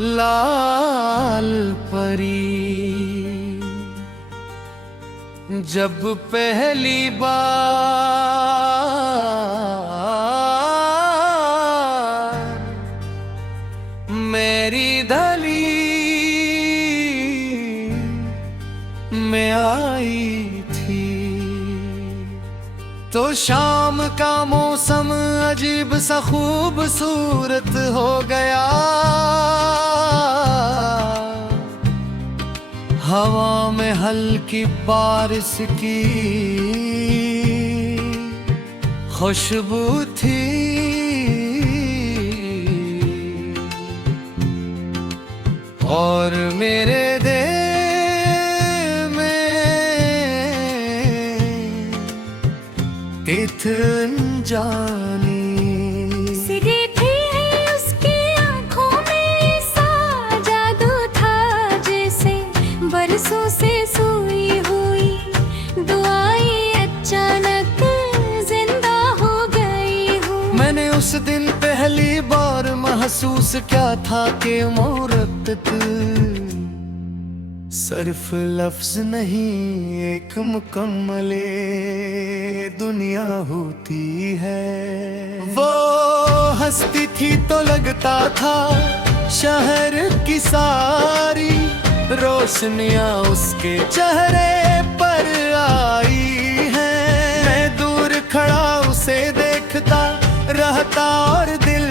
लाल परी जब पहली बार मेरी धली में आई थी, तो शाम का मौसम अजीब सा खूबसूरत हो गया। हवा में हल्की बारिश की खुशबू थी, और मेरे दिल में तिथ अनजानी बरसों से सोई हुई दुआएं अचानक जिंदा हो गई हूँ। मैंने उस दिन पहली बार महसूस क्या था कि मोहब्बत सिर्फ लफ्ज नहीं, एक मुकम्मल दुनिया होती है। वो हंसती थी तो लगता था शहर की सारी रोशनियां उसके चेहरे पर आई हैं। मैं दूर खड़ा उसे देखता रहता और दिल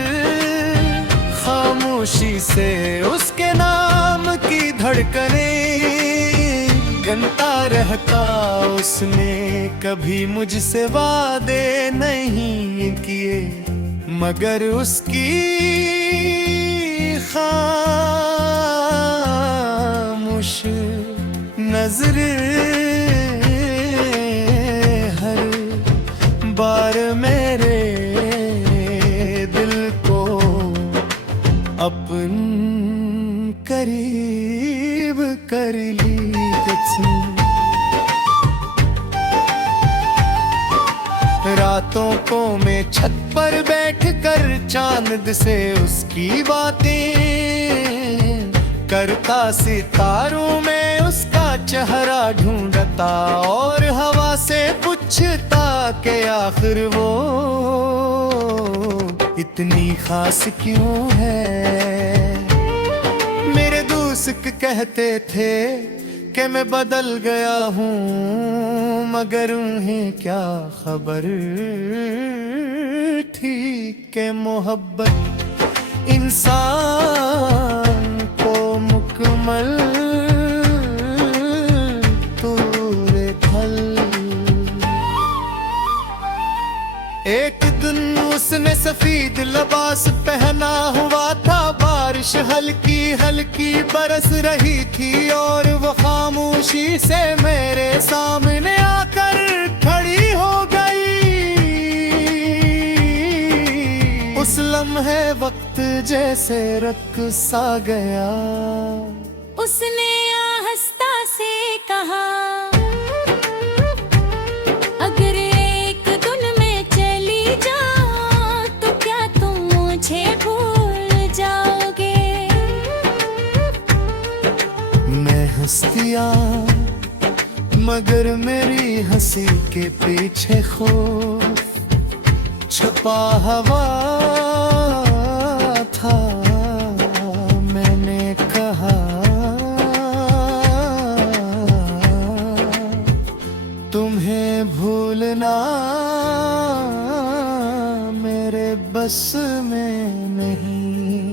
खामोशी से उसके नाम की धड़कनें गनता रहता। उसने कभी मुझसे वादे नहीं किए, मगर उसकी खामोश नजरें हर बार मेरे दिल को अपन करीब कर ली। रातों को मैं छत पर बैठकर चांद से उसकी बातें करता, सितारों में उसका चेहरा ढूंढता और हवा से पूछता कि आखिर वो इतनी खास क्यों है। मेरे दोस्त कहते थे कि मैं बदल गया हूँ, मगर उन्हें क्या खबर थी कि मोहब्बत इंसान को मुकम्मल तोड़े फल। एक दिन उसने सफेद लिबास पहना हुआ था, बारिश हल्की हल्की बरस रही थी और वो खामोशी से मेरे सामने आकर खड़ी हो गई। उस लम्हे वक्त जैसे रक सा गया। उसने आहिस्ता से कहा, अगर एक दिन मैं चली जाऊं तो क्या तुम मुझे भूल जाओगे। मैं हंसतिया मगर मेरी हंसी के पीछे खौफ छुपा हुआ था। मैंने कहा, तुम्हें भूलना मेरे बस में नहीं।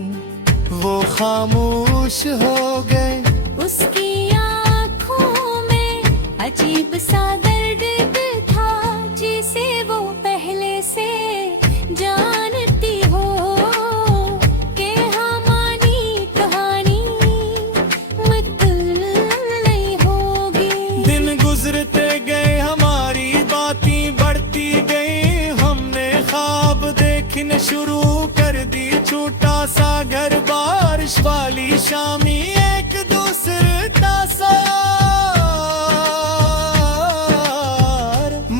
वो खामोश हो गए, उसकी आँखों में अजीब सा दर्द था, जिसे वो पहले से जानती हो कि हमारी कहानी मुकम्मल नहीं होगी। दिन गुजरते गए, हमारी बातें बढ़ती गई, हमने ख्वाब देखने शुरू कर दी। छोटा सा घर, बारिश वाली शामी, एक दूसरा सार।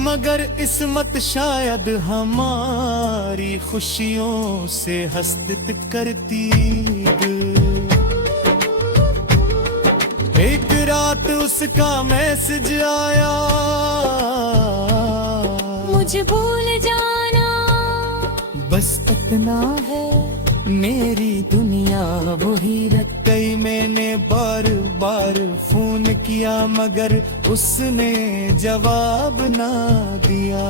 मगर किस्मत शायद हमारी खुशियों से हसरत करती। साथ उसका मैसेज आया, मुझे भूल जाना बस इतना है मेरी दुनिया वही रह गई। मैंने बार बार फोन किया मगर उसने जवाब ना दिया।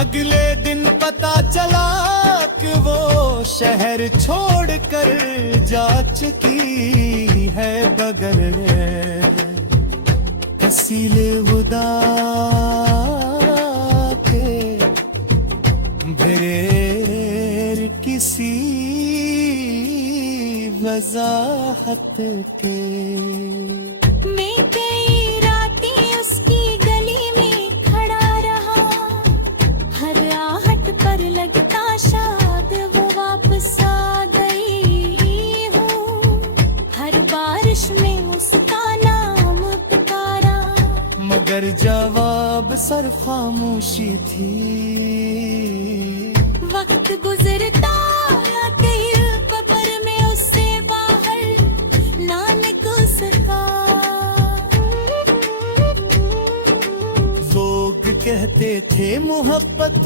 अगले दिन पता चला कि वो शहर छोड़कर जा चुकी है बगल कसील खुदा के भेर किसी वजाहत के। मैं कई रातें उसकी गली में खड़ा रहा, हर आहट पर लगता शायद वो वापस आ गई हूँ। हर बारिश में उसका नाम पुकारा मगर जवाब सर खामोशी थी। वक्त गुजरता पर मैं उससे बाहर ना निकल सका। लोग कहते थे मोहब्बत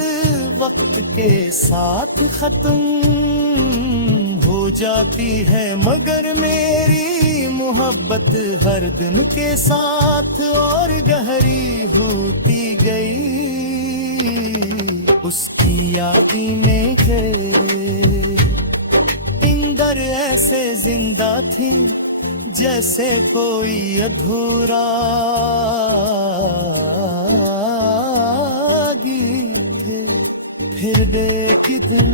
वक्त के साथ खत्म हो जाती है, मगर मेरी मोहब्बत हर दिन के साथ और गहरी होती गई। उसकी यादें में इंदर ऐसे जिंदा थी जैसे कोई अधूरा गीत। फिर देख दिन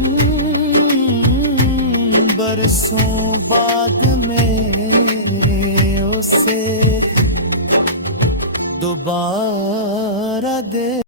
बरसों बाद में उसे दोबारा दे